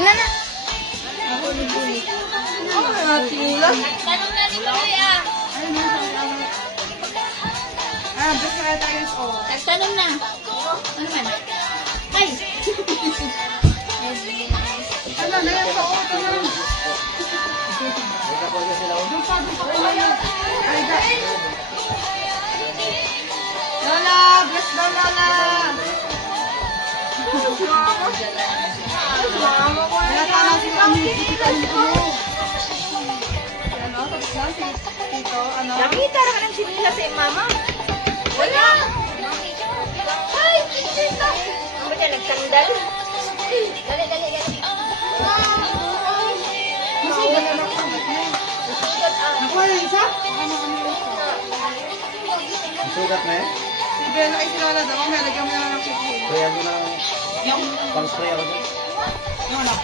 Akin na na. Tanong na ni Kuya. Basta kaya tayo sa o. Tanong na. Ano man? Ay! Ano na yan sa o? Tanong. Lola! Bless daw, Lola! Kaya tama si kami. Ano? Tapos na si Tito. Ano? Nakita na ka ng sinila sa mama. Wala! Ay, sinila. Ano ka nagsandal? Dali, dali, dali. Masigat na lang. Nakuha na isa? Sugat na eh. Si Bella ay si Lola daw. May lagyan mo na lang ng cookie. Kaya mo na pang-spray ako dyan. Ano?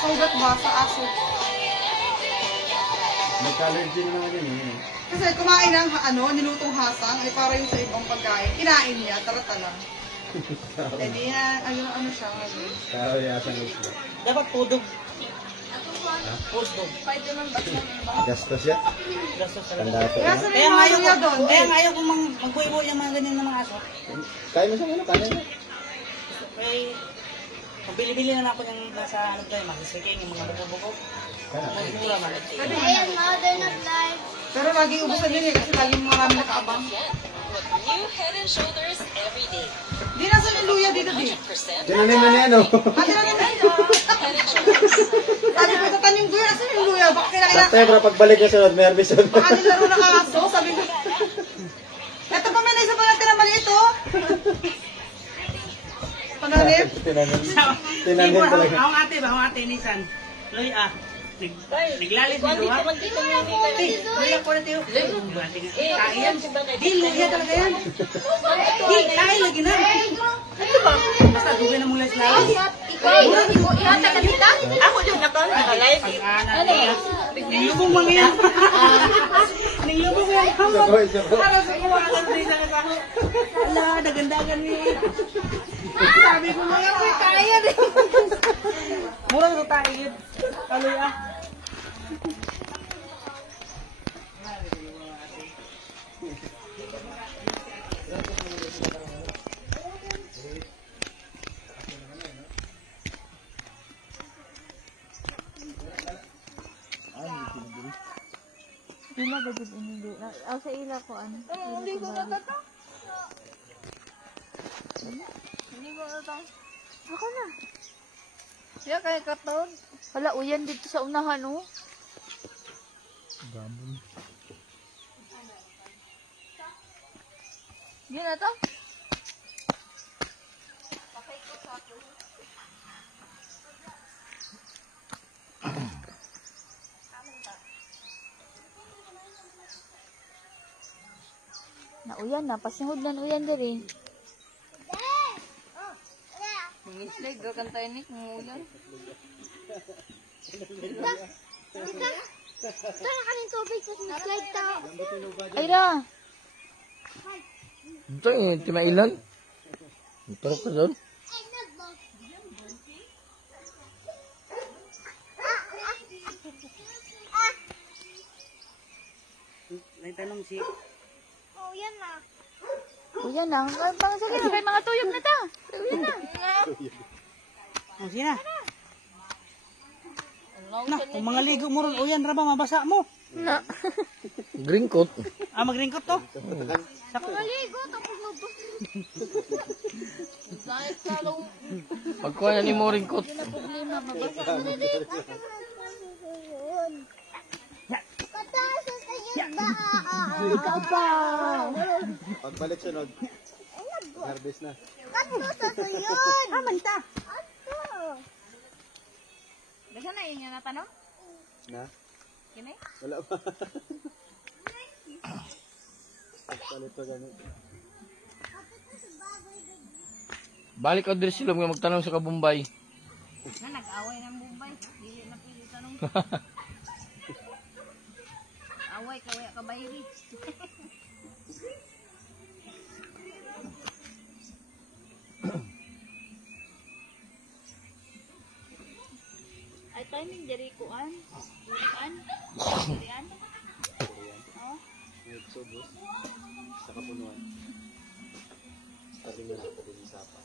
Sugat ba sa aso? Magka-allergy na naman yun eh. Kasi kumain ng nilutong hasang, ay para yung sa ibang pagkain. Kinain niya, tarata lang. Hindi na, ano siya ngayon. Karayasan ko siya. Dapat pudog. Gastos yan. Gastos sa Tanda ko. Kaya sa Kaya mga ngayon niya doon. Kaya ngayon kung magbuhay-buhay yung mga ganyan na mga aso. Kaya mo siya ano? Kaya mo. Kaya pabili-bili na ako yung nasa ano tayo, makisiking, yung mga buko-buko. Nagmura man. Ayan, mother not live. Pero laging ubusan yun eh, kasi laging marami nakaabang. New Head and Shoulders every day. Di nasa yung luya dito di. 100% Tinanim na niya no? Ate na nila. Sabi ko, tatanim ko yun, nasa yung luya? Baka kinakailangan. Sakto pero pagbalik niya sunod, may herbicide. Baka nilaro ng aso, sabi ko. Eto pa, may naisa pa natin na maliit oh. Pananim? Tinanim. Tinanim talaga. Akong ate, Nisan. Loy, naglalis Kung dito ha. hindi ko magkita niya. Loy, ako na tayo. Tayo yan. Di, luya talaga yan. Di, tayo lagi na. Ano ba? Basta dugay na mong lalis. Ikaw, ihata ka dito? Ako din naka-live. Ano yan? Ninglubong mga yan. Ninglubong yan. Sakoy, sakoy. Para sa kuha ka sa isa ka ako. Ala, dagandagan mo yun. Sabi ko mga may kaya rin. Murang sa tayo yun. Kaloy Ila ba dito hindi? Aw sa ila ko ano? Hindi ko natata. Hindi ko natata. Ako na. Siya kay katon. Wala uyan dito sa unahan oh. Gambon. Yun na to? Na uyan na, pasingod na uyan diri. Slide go kan tayo ni kung ulan. Tara ka ng tubig sa slide ta. Ayra. Ito yung timailan. Ito ka doon. Naitanong si... Oh, yan na. Uyan na, pang sige na kay mga tuyok na ta. Uyan na. Oh, sina. Na, kung mga ligo mo ron, uyan, raba, mabasa mo. Na. Green coat. Magringkot to. Maligo, tapos mabos. Pagkuha na ni mo ring coat. Pataas sa sa'yo ba? Ikaw ba? Pagbalik sunod. Harvest na. Kato sa suyod. Manta. Ato. Dasa na yun yung natanong? Na? Kini? Wala pa. Palit pa ganito. Balik ka din sila mga magtanong sa Kabumbay. Na nag-away ng Mumbai. Dili na pili tanong. Away kawaya ka bayri. timing dari kuan. Kuan. Diyan. Oh. Subos. Sa kapunuan. Tabi na lang din sa sapa.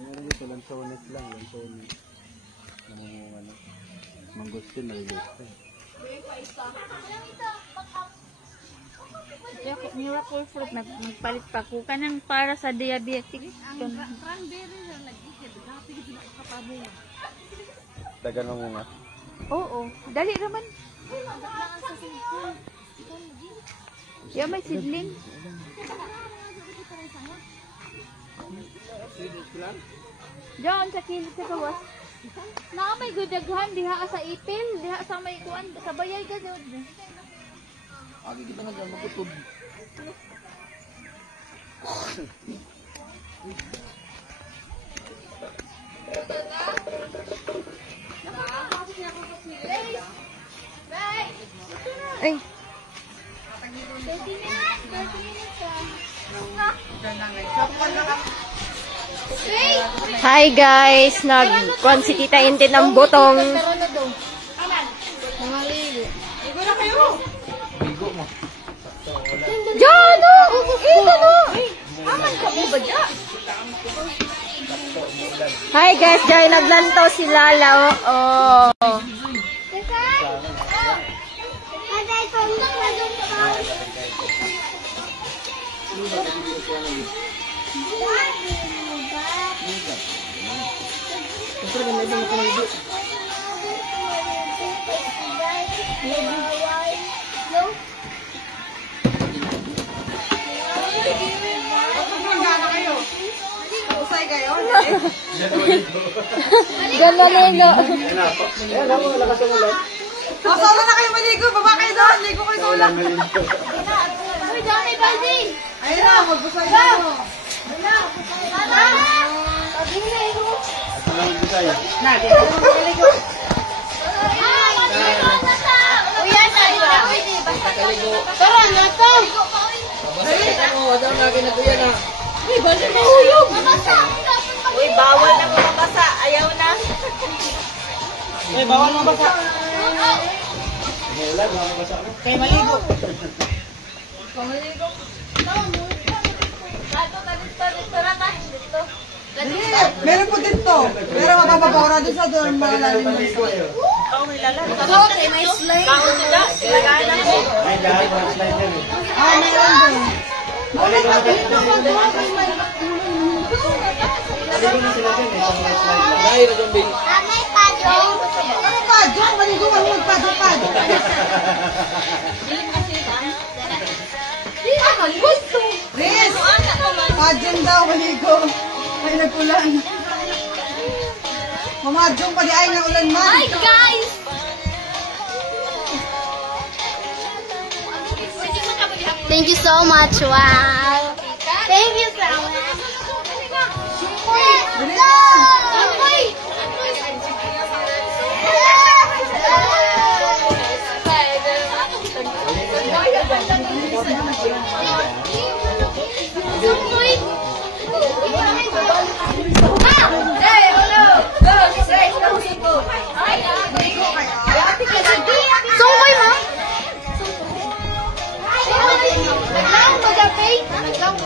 Meron dito lansones lang, lansones. Ano, mangustin maliliit. Miracle fruit nagpalit pa ko kanang para sa diabetic. Cranberry na lagi. Grabe gid na kapabo. Dagan mo nga. Oo, dali naman. Ya may sidling. Diyan sa kilid sa gawas. Na may gudaghan diha sa ipil, diha sa may kuan sa bayay ka daw. Agi kita nga magkutub. Ay. Hi guys, nag-kuan si Tita Intin ng butong. Jano! Kita no! Hi guys, dahil naglantaw si Lala. Oh. Usay kayo? Ganalino. Solo na kayo maligo. Baba kayo doon. Ligo kayo solo. Uy, dami baldi. Ayun na, magbusay kayo. Uy, bawal na mabasa. Ayaw na. Eh, bawal mo basa. Kay maligo. Meron po dito. Pero mapapabora doon sa doon. Malalim mo ito. May slide. Kaon sila. Silagaan na ko. Ay, dahil mga slide yan eh. Ah, meron doon. Maligo na sila dyan eh. Sa mga slide lang. Dahil na zombie. Amay padong. Ano pa? Diyan, maligo. Ano magpado-pado? Riz! Padyon daw, maligo. Ay, nagpulan. Mamadyon pa di ay nga ulan man. Hi guys. Thank you so much. Wow. Thank you so much. Dali na! Sungkoy mo? Naglaong magapay. Naglaong.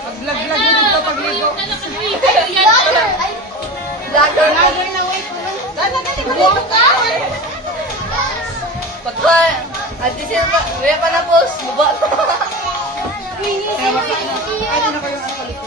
Paglag-lag mo dito pagligo. Lager na wait. Pagka, at di sila, wala pa na post, baba to. Ano na kayo ang paliko?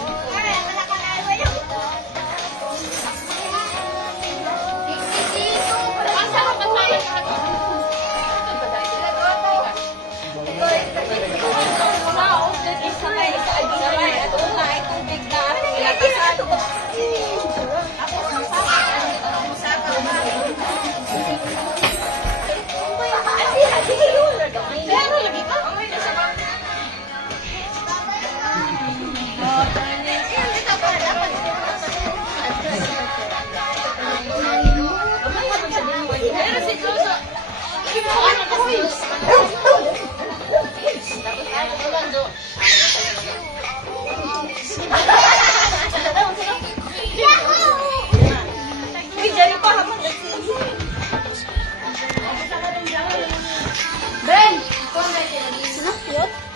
Ben!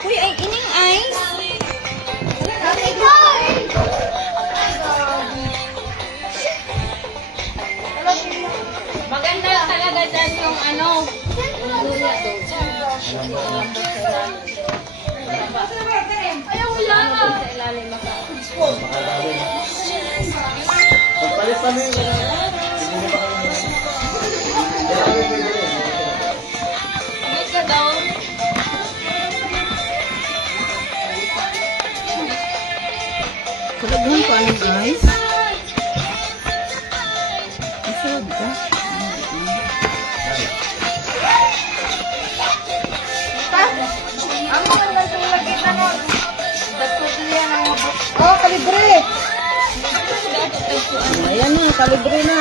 Uy, ay ining ice. Maganda talaga dyan yung ano. Ayaw wala nga. Pagpalit kami. Wait ka down. Kalaghan pa ng ice. Masarap ka. Ang maganda sa lagay na mo. Datulian ang mabot. Oh, kalibre! Ayan na, kalibre na.